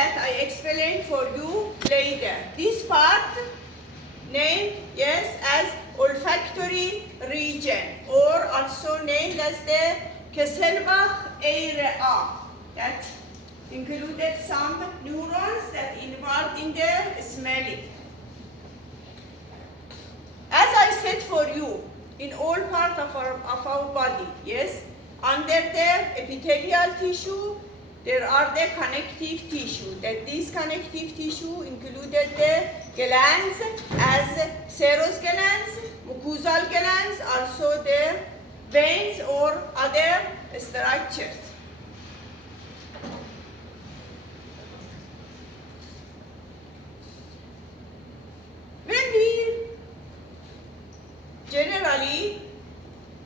that I explain for you later. This part named, yes, as olfactory region, or also named as the Kesselbach area, that included some neurons that involved in the smelling. As I said for you, in all parts of our body, yes, under the epithelial tissue, there are the connective tissue. That these connective tissue included the glands as serous glands, mucosal glands, also the veins or other structures.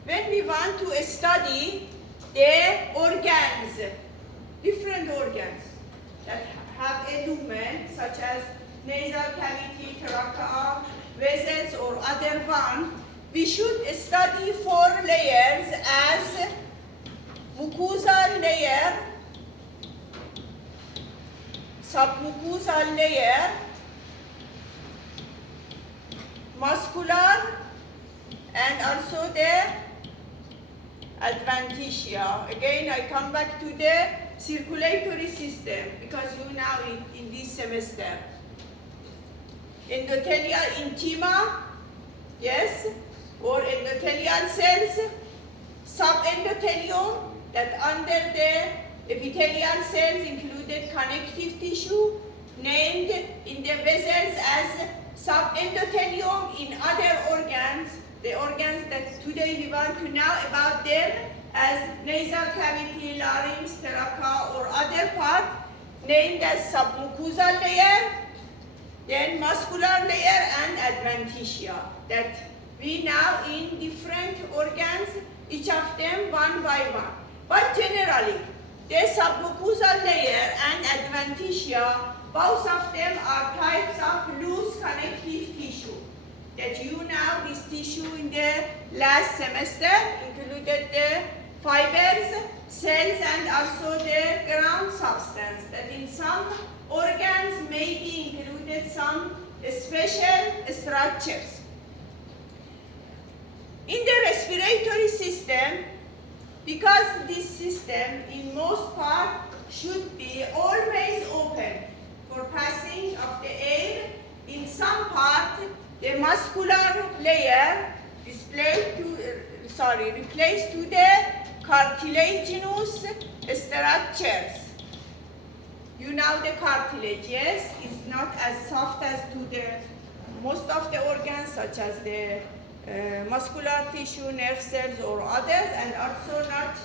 When we want to study the organs, different organs that have a lumen, such as nasal cavity, trachea, vessels, or other one, we should study 4 layers as mucosal layer, submucosal layer, muscular, and also the adventitia. Again, I come back to the circulatory system because you now in this semester. Endothelial intima, yes, or endothelial cells, subendothelium, that under the epithelial cells included connective tissue, named in the vessels as subendothelium. In other organs, the organs that today we want to know about them as nasal cavity, larynx, trachea, or other part, named as submucosal layer, then muscular layer, and adventitia. That we now in different organs, each of them one by one. But generally, the submucosal layer and adventitia, both of them are types of loose connective tissue. That you know this tissue in the last semester included the fibers, cells, and also the ground substance. That in some organs may be included some special structures. In the respiratory system, because this system in most part should be always open for passing of the air, in some part the muscular layer replaced to the cartilaginous structures. You know the cartilage, yes, is not as soft as to the most of the organs, such as the muscular tissue, nerve cells, or others, and also not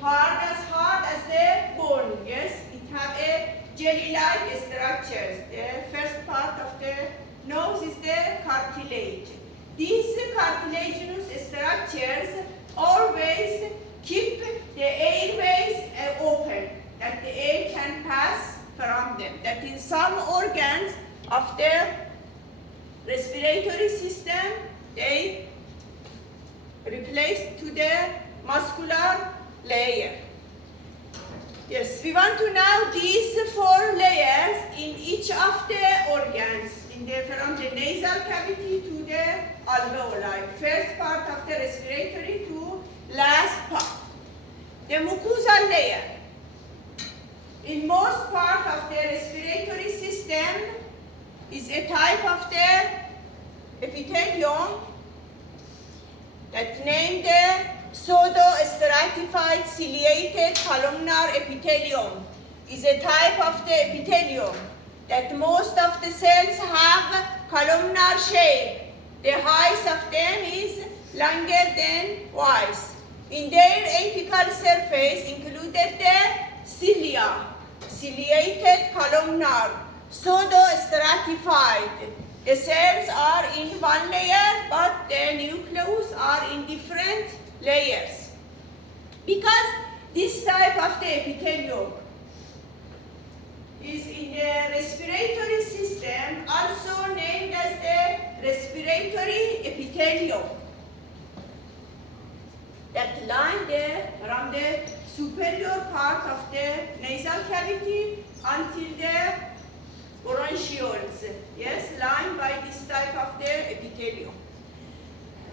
hard as the bone. Yes, it have a jelly-like structures. The first part of the nose is the cartilage. These cartilaginous structures always keep the airways open, that the air can pass from them. That in some organs of the respiratory system, they replace to the muscular layer. Yes, we want to know these 4 layers in each of the organs, from the nasal cavity to the alveoli. First part of the respiratory to last part. The mucosal layer. In most part of the respiratory system is a type of the epithelium that named the pseudo-stratified ciliated columnar epithelium. Is a type of the epithelium that most of the cells have columnar shape. The height of them is longer than wise. In their apical surface included the cilia, ciliated columnar, pseudo-stratified. The cells are in one layer, but the nucleus are in different layers. Because this type of the epithelium is in the respiratory system, also named as the respiratory epithelium, that line from the superior part of the nasal cavity until the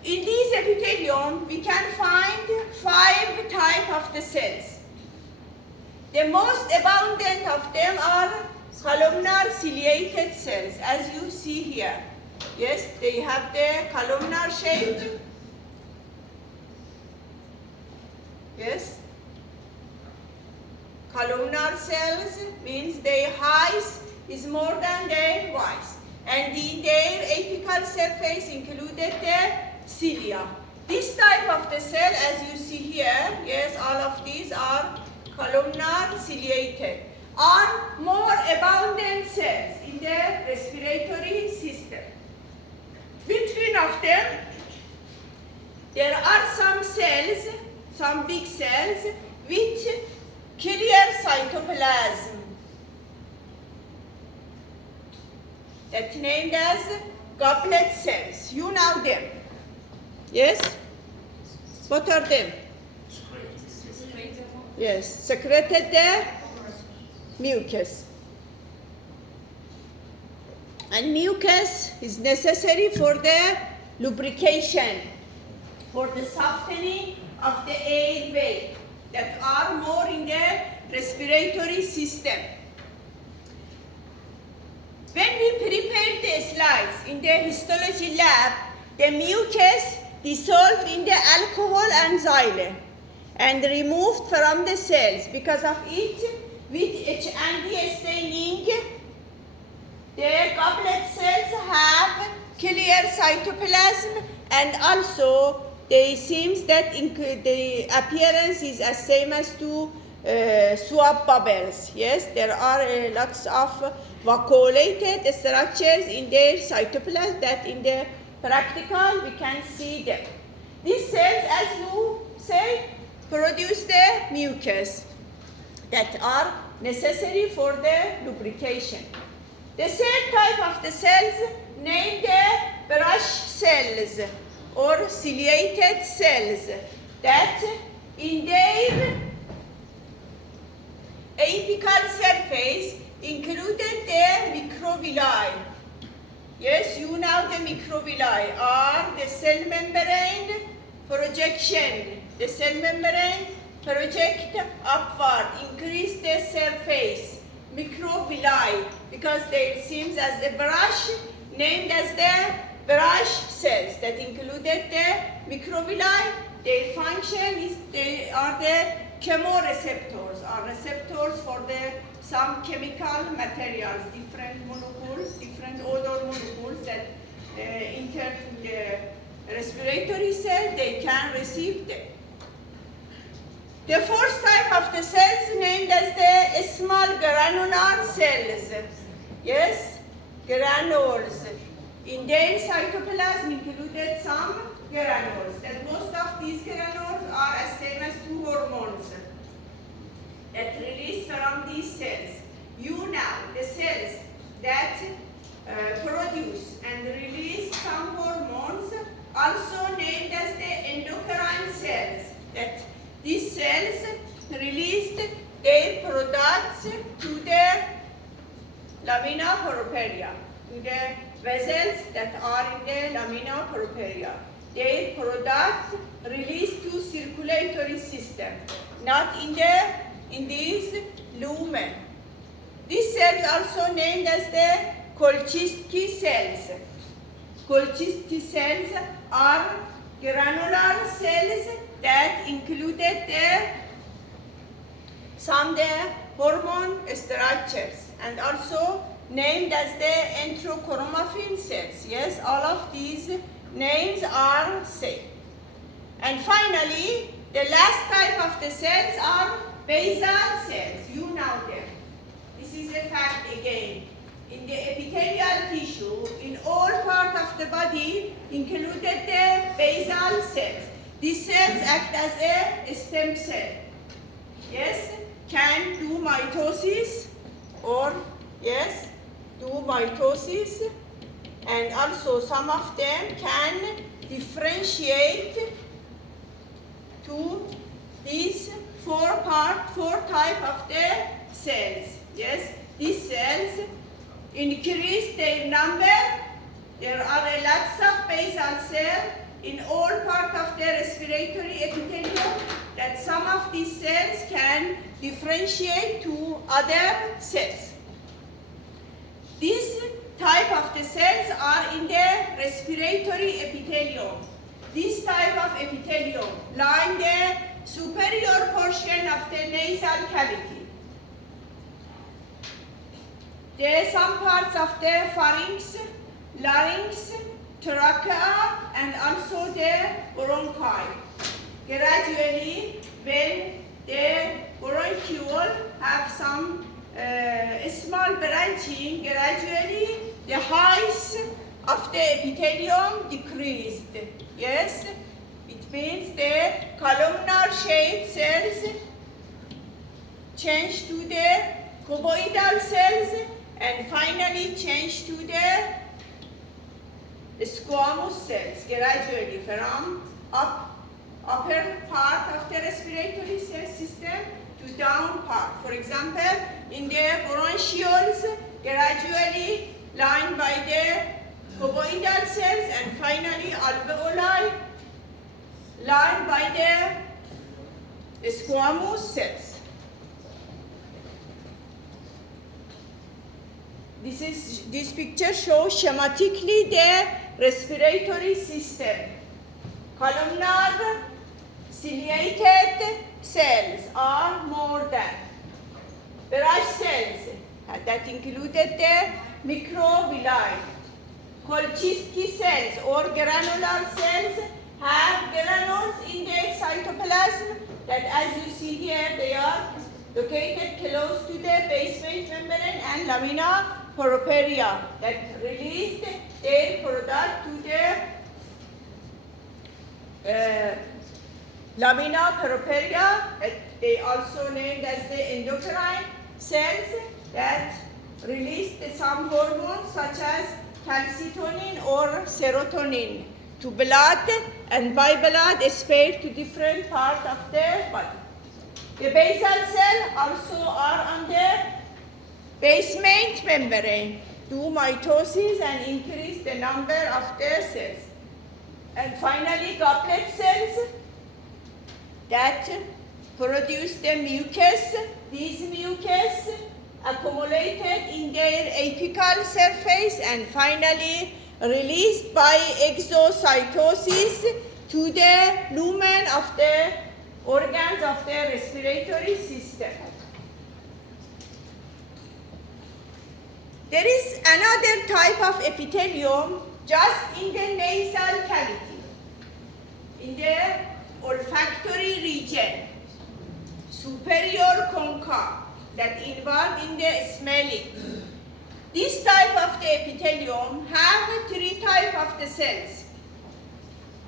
in this epithelium, we can find 5 types of the cells. The most abundant of them are columnar ciliated cells, as you see here. Yes, they have the columnar shape. Yes. Columnar cells means their height is more than their width. And in their apical surface included the cilia. This type of the cell, as you see here, yes, all of these are columnar ciliated, are more abundant cells in the respiratory system. Between of them, there are some cells, some big cells with clear cytoplasm that named as goblet cells. You know them. Yes? What are them? Yes, secreted the mucus. And mucus is necessary for the lubrication, for the softening of the airway that are more in the respiratory system. When we prepared the slides in the histology lab, the mucus dissolved in the alcohol and xylem and removed from the cells. Because of it, with H&D staining, the goblet cells have clear cytoplasm, and also they seems that the appearance is as same as to swab bubbles. Yes, there are lots of vacuolated structures in their cytoplasm that in the practical we can see them. These cells, as you say, produce the mucus that are necessary for the lubrication. The third type of the cells named the brush cells or ciliated cells that in their apical surface included the microvilli. Yes, you know the microvilli are the cell membrane projection. The cell membrane project upward, increase the surface. Microvilli, because they seems as the brush, named as the brush cells that included the microvilli. Their function is they are the chemoreceptors, are receptors for the some chemical materials, different molecules, different odor molecules that enter to the respiratory cell. They can receive them. The fourth type of the cells named as the small granular cells. Yes, granules. In their cytoplasm included some granules. And most of these granules are as same as two hormones that release from these cells. You know the cells that produce and release some hormones, also named as the endocrine cells, that these cells released their products to the lamina propria, to the vessels that are in the lamina propria. Their product released to circulatory system, not in these lumen. These cells also named as the Kolchitsky cells. Kolchitsky cells are granular cells that included some hormone structures and also named as the enterochromaffin cells. Yes, all of these names are same. And finally, the last type of the cells are basal cells. You know them. This is a fact again. In the epithelial tissue, in all parts of the body, included the basal cells. These cells act as a stem cell. Yes, can do mitosis or yes, do mitosis, and also some of them can differentiate to these four type of the cells. Yes, these cells increase their number. There are lots of basal cells in all parts of the respiratory epithelium that some of these cells can differentiate to other cells. These type of the cells are in the respiratory epithelium. This type of epithelium line the superior portion of the nasal cavity. There are some parts of the pharynx, larynx, trachea, and also the bronchi. Gradually, when the bronchiole have some small branching, gradually the height of the epithelium decreased. Yes, it means the columnar shaped cells change to the cuboidal cells and finally change to the squamous cells gradually from upper part of the respiratory cell system to down part. For example, in the bronchioles, gradually lined by the cuboidal cells and finally alveoli lined by the squamous cells. This picture shows schematically the respiratory system. Columnar ciliated cells are more than. Barrage cells that included the microvilli. Kolchitsky cells or granular cells have granules in the cytoplasm that, as you see here, they are located close to the basement membrane and lamina propria that released their product to the lamina propria, they also named as the endocrine cells that released some hormones such as calcitonin or serotonin to blood and by blood spared to different parts of the body. The basal cell also are on the basement membrane, do mitosis and increase the number of the cells. And finally, goblet cells that produce the mucus. These mucus accumulated in their apical surface and finally released by exocytosis to the lumen of the organs of the respiratory system. There is another type of epithelium just in the nasal cavity, in the olfactory region, superior concha, that involved in the smelling. This type of the epithelium have three types of the cells.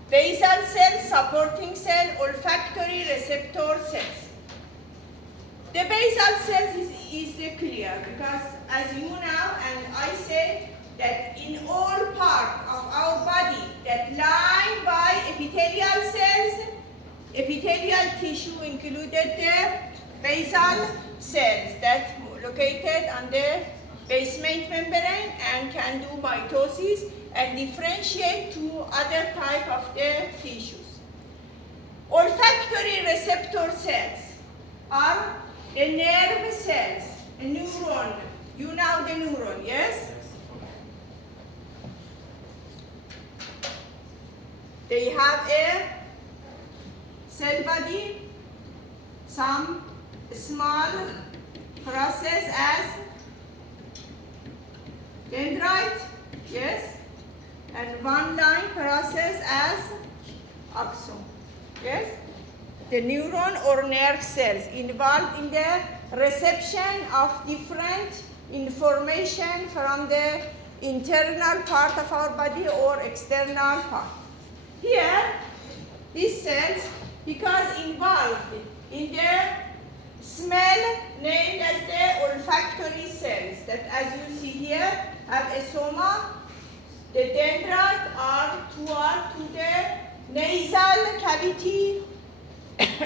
Basal cell, supporting cell, olfactory receptor cells. The basal cells is clear because as you know and I said that in all parts of our body that line by epithelial cells, epithelial tissue included the basal cells that located on the basement membrane and can do mitosis and differentiate to other type of the tissues. Olfactory receptor cells are the nerve cells, a neuron. You know the neuron, yes? They have a cell body, some small process as dendrite, yes? And one line process as axon, yes? The neuron or nerve cells involved in the reception of different information from the internal part of our body or external part. Here, these cells, because involved in the smell named as the olfactory cells, that as you see here have a soma, the dendrite are to the nasal cavity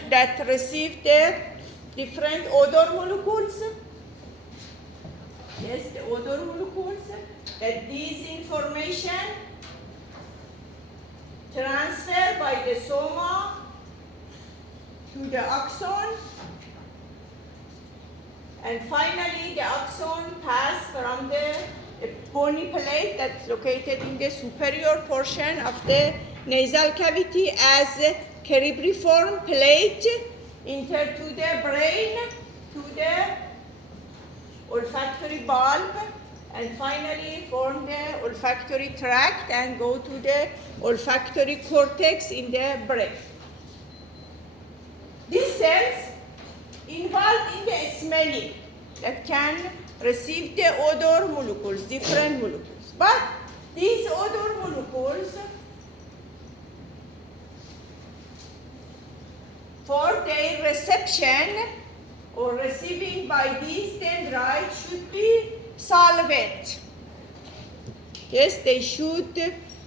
that receive the different odor molecules. Yes, the odor molecules, that these information transfer by the soma to the axon, and finally the axon pass from the bony plate that's located in the superior portion of the nasal cavity as a cerebriform plate enter to the brain, to the olfactory bulb, and finally form the olfactory tract and go to the olfactory cortex in the brain. These cells involved in the smelling that can receive the odor molecules, different molecules. But these odor molecules, for their reception or receiving by these dendrites, should be solvent. Yes, they should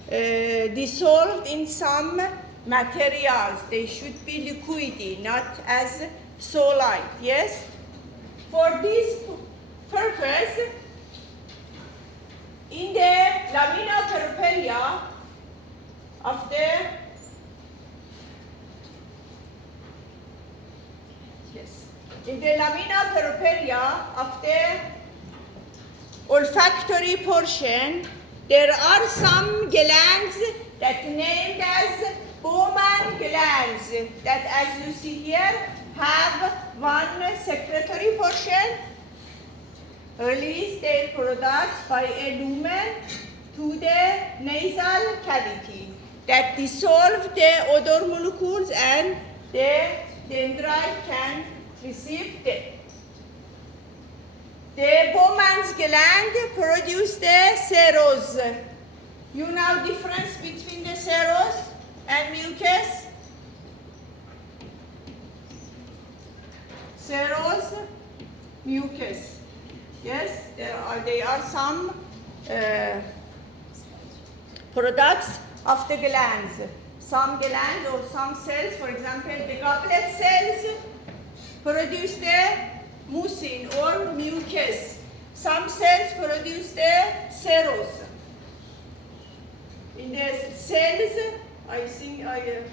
dissolve in some materials. They should be liquidy, not as solid. Yes. For this purpose, in the lamina propria of the in the lamina propria of the olfactory portion, there are some glands that named as Bowman glands that, as you see here, have one secretory portion, release their products by a lumen to the nasal cavity that dissolve the odor molecules, and the dendrite can receive them. The Bowman's gland produce the serous. You know difference between the serous and mucus? Serous, mucus. Yes, they are some products of the glands. Some glands or some cells, for example, the goblet cells produce the mucin or mucus. Some cells produce the serous. In the cells, I think I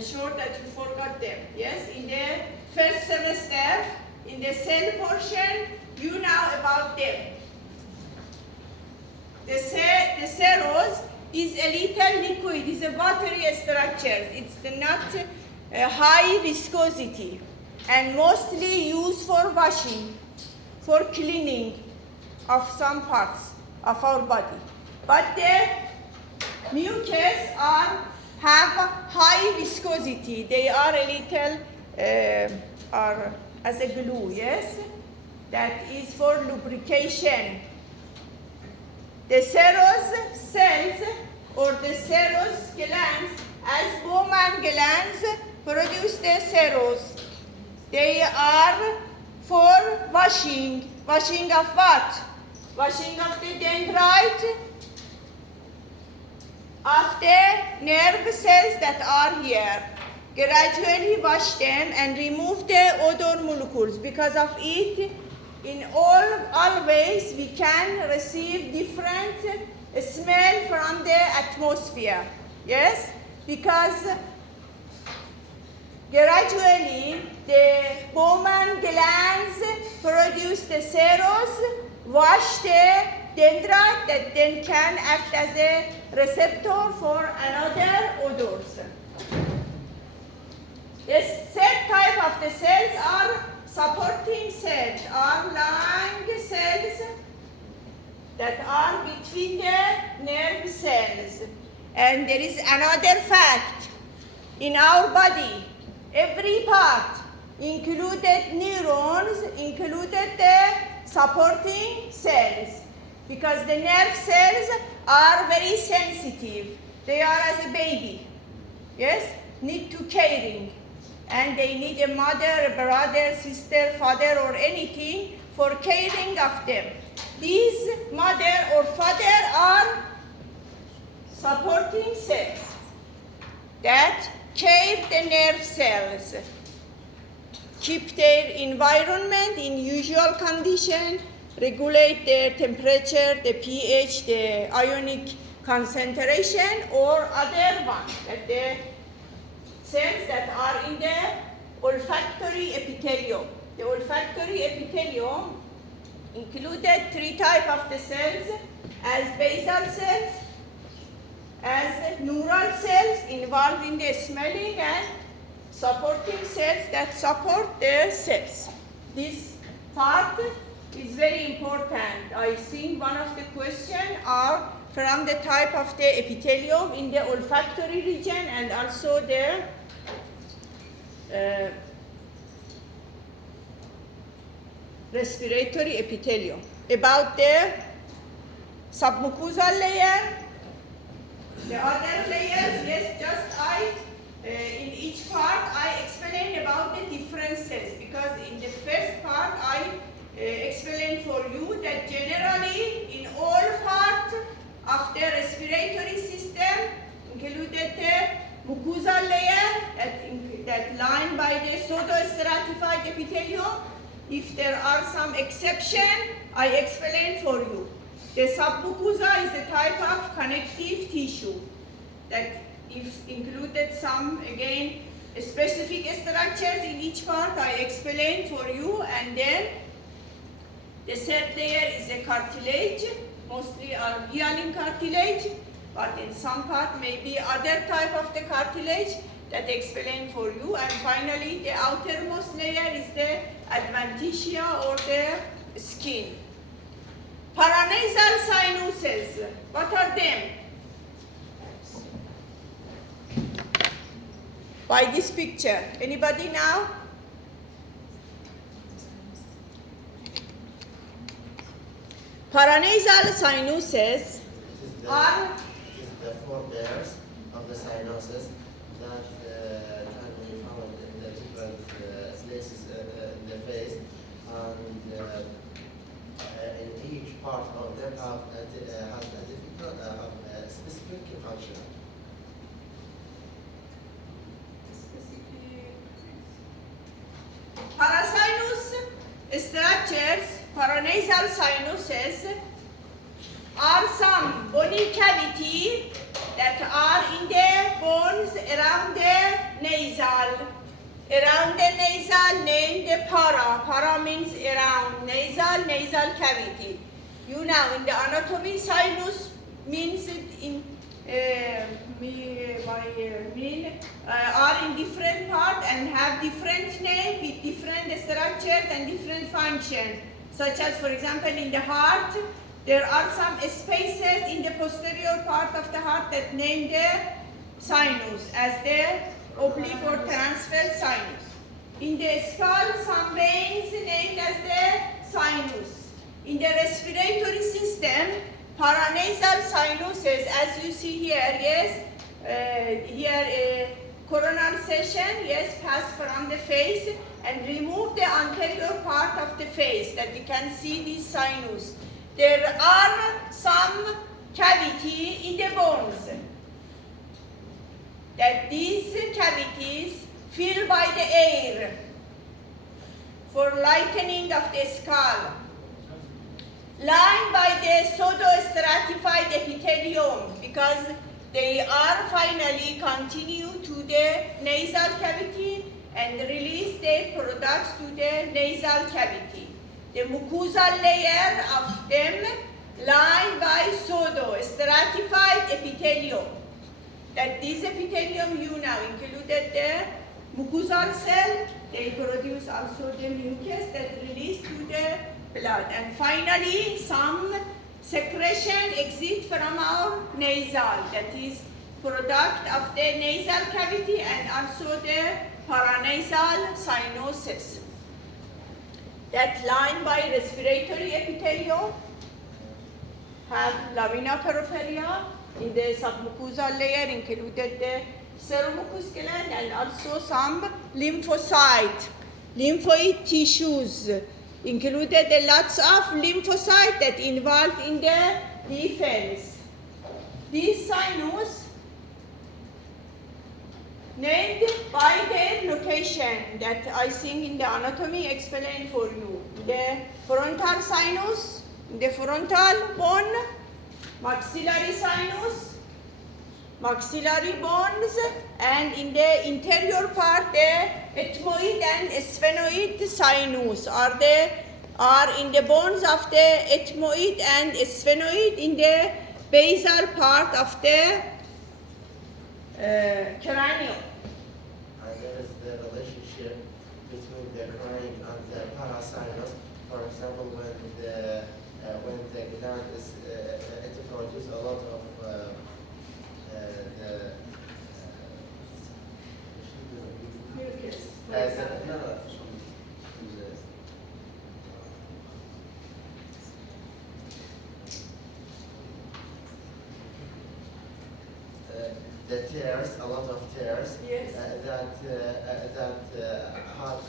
sure that you forgot them. Yes, in the first semester, in the cell portion, you know about them. The serous is a little liquid, it's a watery structure. It's not high viscosity and mostly used for washing, for cleaning of some parts of our body. But the mucus have high viscosity. They are a little are as a glue, yes? That is for lubrication. The serous cells or the serous glands, as Bowman glands, produce the serous. They are for washing. Washing of what? Washing of the dendrite, of the nerve cells that are here. Gradually wash them and remove the odor molecules. Because of it, in always we can receive different smell from the atmosphere. Yes? Because gradually the Bowman glands produce the serous, wash the dendrite that then can act as a receptor for another odors. The third type of the cells are supporting cells, are lying cells that are between the nerve cells. And there is another fact. In our body, every part included neurons, included the supporting cells. Because the nerve cells are very sensitive. They are as a baby, yes, need to caring. And they need a mother, a brother, sister, father, or anything for caring of them. These mother or father are supporting cells that care the nerve cells, keep their environment in usual condition, regulate their temperature, the pH, the ionic concentration or other one, that the cells that are in the olfactory epithelium. The olfactory epithelium included three types of the cells, as basal cells, as neural cells involved in the smelling, and supporting cells that support the cells. This part is very important. I think one of the questions are from the type of the epithelium in the olfactory region and also the respiratory epithelium. About the submucosal layer, the other layers, yes, just in each part I explained about the differences, because in the first part I explained for you that generally in all parts of the respiratory system, included the mucosal layer that lined by the pseudostratified epithelium. If there are some exceptions, I explain for you. The submucosa is a type of connective tissue that if included some, again, specific structures in each part, I explain for you. And then the third layer is a cartilage, mostly hyaline cartilage, but in some part maybe other type of the cartilage that I explain for you. And finally, the outermost layer is the adventitia or the skin. Paranasal sinuses, what are them? By this picture, anybody now? Paranasal sinuses are the four layers of the sinuses that can be found in the different places in the face, and in each part of them have a specific function. Parasinus structures, paranasal sinuses, are some bony cavity that are in the bones around the nasal. Around the nasal, named the para. Para means around. Nasal cavity. You know, in the anatomy, sinus means in are in different parts and have different names with different structures and different functions. Such as, for example, in the heart, there are some spaces in the posterior part of the heart that name the sinus as the oblique or transverse sinus. In the skull, some veins named as the sinus. In the respiratory system, paranasal sinuses, as you see here, yes, here a coronal section, yes, pass from the face and remove the anterior part of the face that we can see this sinus. There are some cavity in the bones that these cavities filled by the air for lightening of the skull, lined by the pseudostratified epithelium, because they are finally continue to the nasal cavity and release their products to the nasal cavity. The mucosal layer of them lined by pseudostratified epithelium. That this epithelium you now included the mucosal cell, they produce also the mucus that release to the blood. And finally, some secretion exit from our nasal, that is product of the nasal cavity and also the paranasal sinuses. That lined by respiratory epithelium have lamina propria. In the submucosal layer included the seromucous gland and also some lymphoid tissues. Included the lots of lymphocytes that involved in the defense. This sinus named by their location that I think in the anatomy explained for you. The frontal sinus, the frontal bone, maxillary sinus, maxillary bones, and in the interior part the ethmoid and sphenoid sinus are in the bones of the ethmoid and sphenoid in the basal part of the cranium. And there is the relationship between the cranium and the parasinus. For example, when the gland is it produces a lot of Mucus, for the example. no, the tears, a lot of tears Yes. that have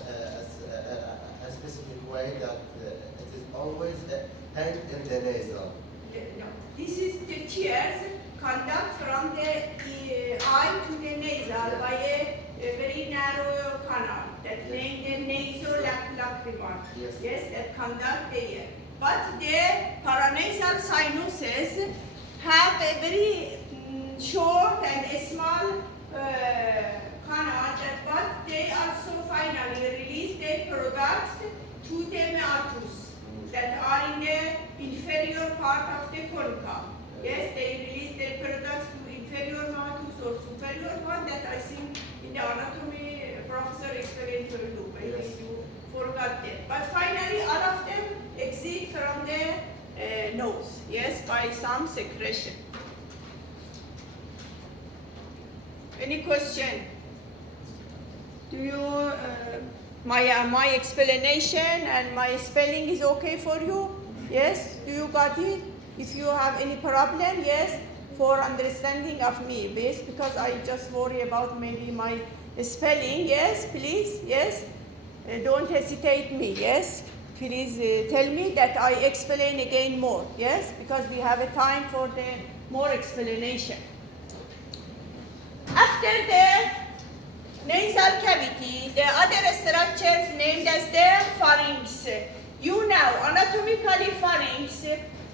a specific way that it is always hang in the nasal. No, this is the tears conduct from the eye to the nasal by a very narrow canal that Yes. named the nasolacrimal. Yes. That conduct the air. But the paranasal sinuses have a very short and small canal but they also finally release their products to the meatus that are in the inferior part of the concha. Yes, they release their products to inferior meatus or superior one that I think in the anatomy professor explained to you. Maybe Yes. you forgot that. But finally all of them exit from the nose, yes, by some secretion. Any question? Do you, my explanation and my spelling is okay for you? Yes? Do you got it? If you have any problem, yes, for understanding of me, yes, because I just worry about maybe my spelling, yes, please, yes? Don't hesitate me, yes? Please tell me that I explain again more, yes? Because we have a time for the more explanation. After the nasal cavity, the other structures named as the pharynx. You know, anatomically pharynx,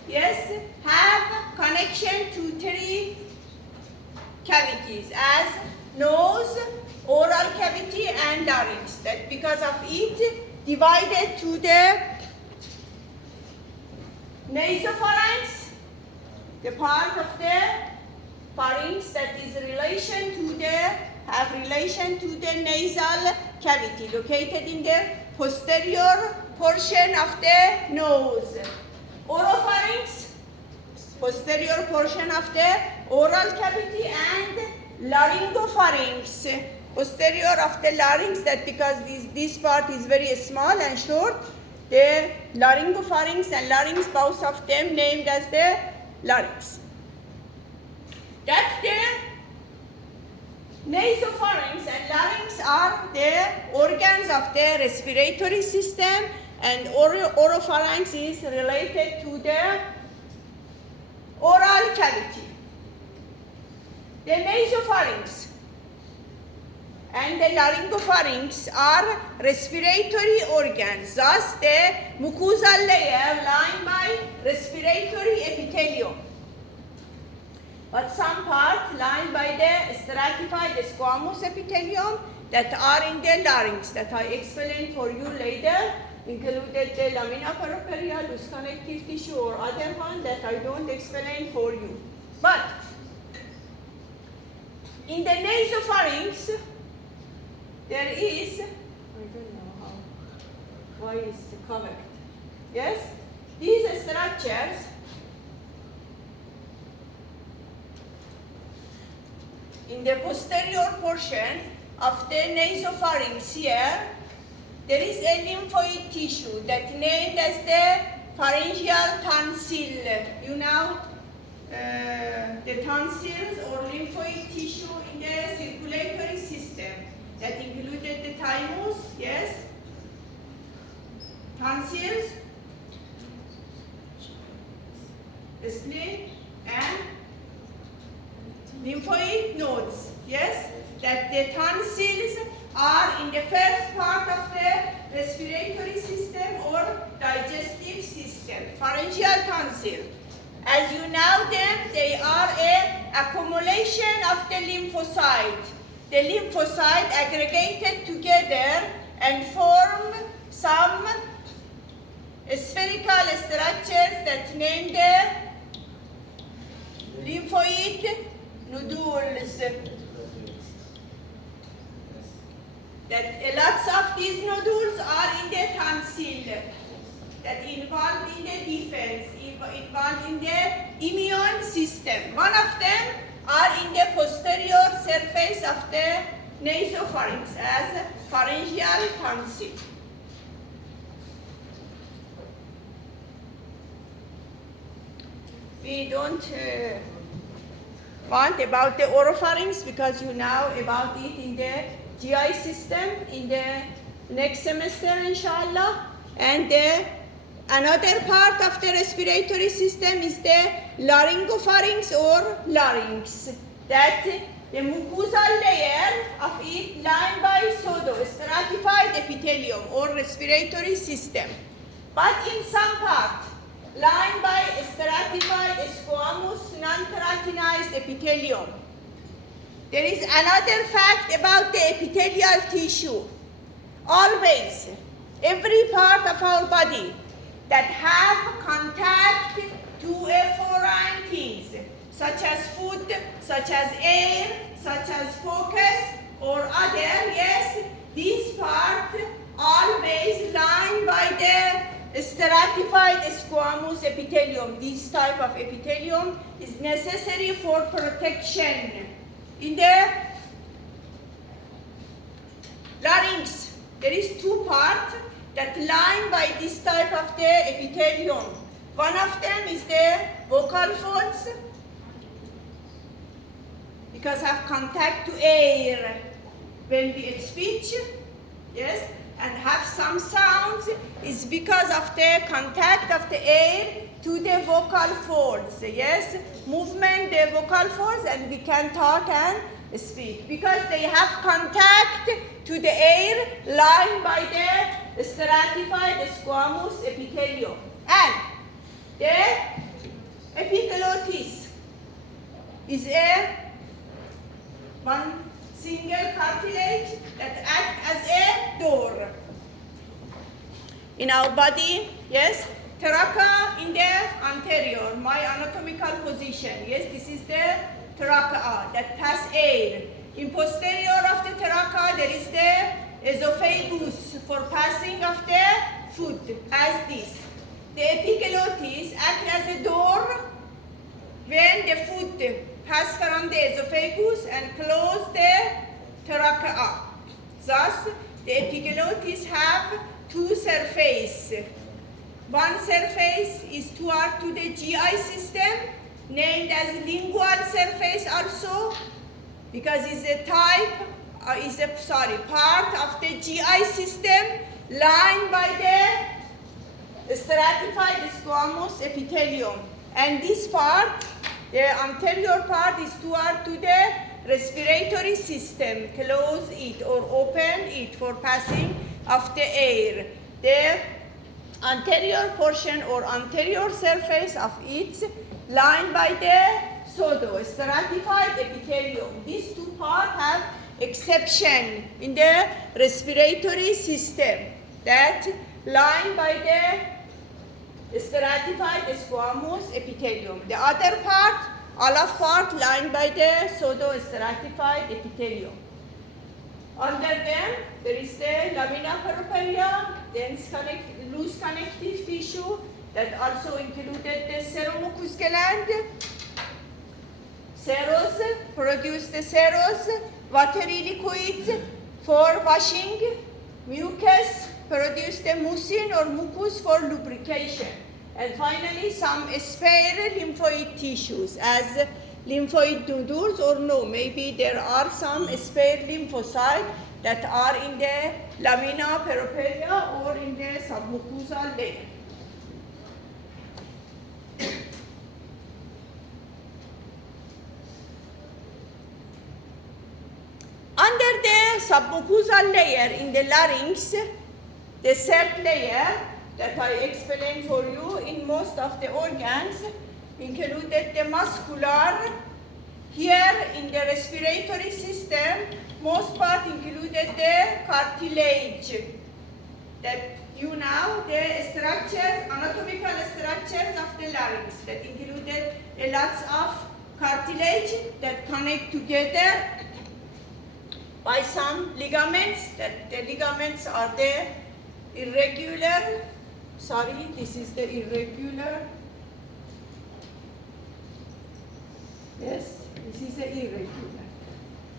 yes, have connection to three cavities as nose, oral cavity, and larynx. That because of it, divided to the nasopharynx, the part of the pharynx that is have relation to the nasal cavity located in the posterior portion of the nose. Oropharynx, posterior portion of the oral cavity, and laryngopharynx, posterior of the larynx, that because this part is very small and short, the laryngopharynx and larynx, both of them named as the larynx. That the nasopharynx and larynx are the organs of the respiratory system, and oropharynx is related to the oral cavity. The nasopharynx and the laryngopharynx are respiratory organs, thus the mucosal layer lined by respiratory epithelium. But some parts lined by the stratified squamous epithelium that are in the larynx that I explain for you later, included the lamina propria, loose connective tissue, or other one that I don't explain for you. But in the nasopharynx, there is, I don't know why it's covered. Yes? These structures in the posterior portion of the nasopharynx here, there is a lymphoid tissue that named as the pharyngeal tonsil. You know, the tonsils or lymphoid tissue in the circulatory system that included the thymus, yes, tonsils, spleen, and lymphoid nodes, yes, that the tonsils are in the first part of the respiratory system or digestive system, pharyngeal tonsil. As you know them, they are an accumulation of the lymphocyte. The lymphocyte aggregated together and form some spherical structures that name the lymphoid nodules. That lots of these nodules are in the tonsil, that involved in the defense, involved in the immune system. One of them are in the posterior surface of the nasopharynx as pharyngeal tonsil. We don't want about the oropharynx because you know about it in the GI system in the next semester, inshallah. And another part of the respiratory system is the laryngopharynx or larynx. That the mucosal layer of it lined by pseudo-stratified epithelium or respiratory system. But in some part, lined by stratified squamous non-keratinized epithelium. There is another fact about the epithelial tissue. Always, every part of our body that have contact to a foreign things, such as food, such as air, such as focus or other, yes, this part always lined by the stratified squamous epithelium. This type of epithelium is necessary for protection. In the larynx, there is two parts that line by this type of the epithelium. One of them is the vocal folds, because have contact to air when we speak, yes, and have some sounds is because of the contact of the air to the vocal folds, yes, movement the vocal folds and we can talk and speak because they have contact to the air lined by the stratified squamous epithelium. And the epiglottis is one single cartilage that acts as a door in our body, yes. Trachea in the anterior, my anatomical position, yes, this is the trachea that pass air. In posterior of the trachea, there is the esophagus for passing of the food, as this. The epiglottis act as a door when the food pass from the esophagus and close the trachea. Thus, the epiglottis have two surfaces. One surface is toward to the GI system, named as lingual surface also, because it's a type, part of the GI system lined by the stratified squamous epithelium. And this part, the anterior part, is toward to the respiratory system. Close it or open it for passing of the air. The anterior portion or anterior surface of it lined by the pseudo-stratified epithelium. These two parts have exception in the respiratory system that lined by the stratified squamous epithelium. The other part, all of part lined by the pseudo-stratified epithelium. Under them, there is the lamina propria, dense loose connective tissue that also included the seromucous gland. Serous produce the serous, watery liquids for washing. Mucus produce the mucin or mucus for lubrication. And finally, some spare lymphoid tissues as lymphoid nodules, or no, maybe there are some spare lymphocytes that are in the lamina propria or in the submucosal layer. Under the submucosal layer in the larynx, the third layer that I explained for you in most of the organs, included the muscular. Here in the respiratory system, most part included the cartilage. That you know the structures, anatomical structures of the larynx that included a lot of cartilage that connect together by some ligaments. That the ligaments are the irregular. Sorry, this is the irregular. Yes, this is the irregular.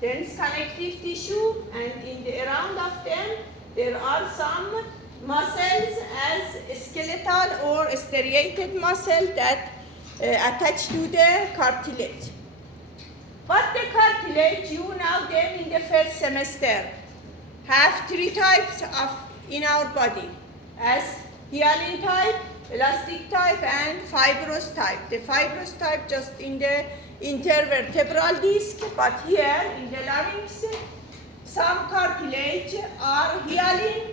There is connective tissue, and in the around of them there are some muscles as skeletal or striated muscle that attach to the cartilage. But the cartilage, you know them in the first semester, have three types of in our body, as hyaline type, elastic type, and fibrous type. The fibrous type just in the intervertebral disc, but here in the larynx, some cartilage are hyaline,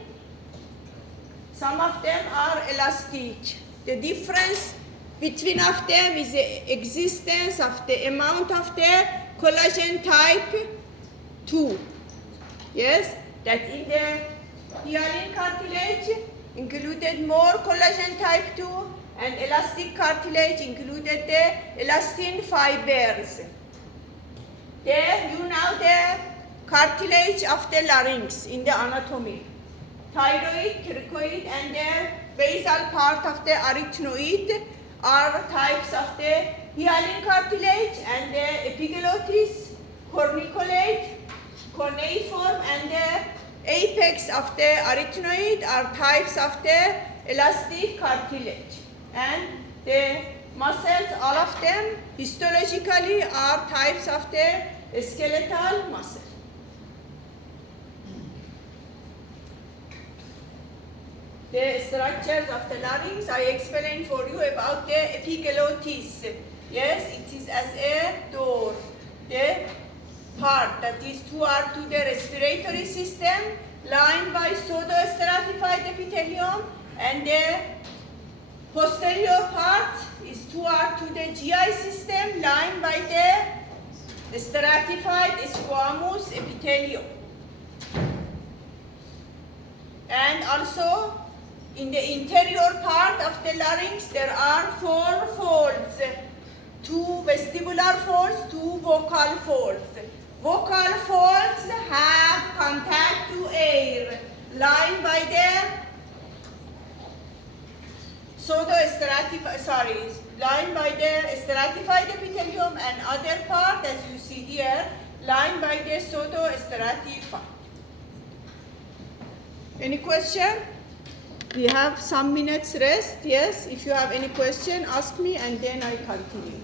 some of them are elastic. The difference between of them is the existence of the amount of the collagen type 2. Yes, that in the hyaline cartilage included more collagen type 2, and elastic cartilage included the elastin fibers. There you know the cartilage of the larynx in the anatomy. Thyroid, cricoid, and the basal part of the arytenoid are types of the hyaline cartilage, and the epiglottis, corniculate, cuneiform, and the apex of the arytenoid are types of the elastic cartilage. And the muscles, all of them histologically are types of the skeletal muscle. The structures of the larynx, I explained for you about the epiglottis. Yes, it is as a door. The part that is toward to the respiratory system, lined by pseudostratified epithelium, and the posterior part is toward to the GI system, lined by the stratified squamous epithelium. And also, in the interior part of the larynx, there are 4 folds, 2 vestibular folds, 2 vocal folds. Vocal folds have contact to air, lined by the lined by the stratified epithelium, and other part, as you see here, lined by the pseudostratified. Any question? We have some minutes rest. Yes, if you have any question, ask me, and then I continue.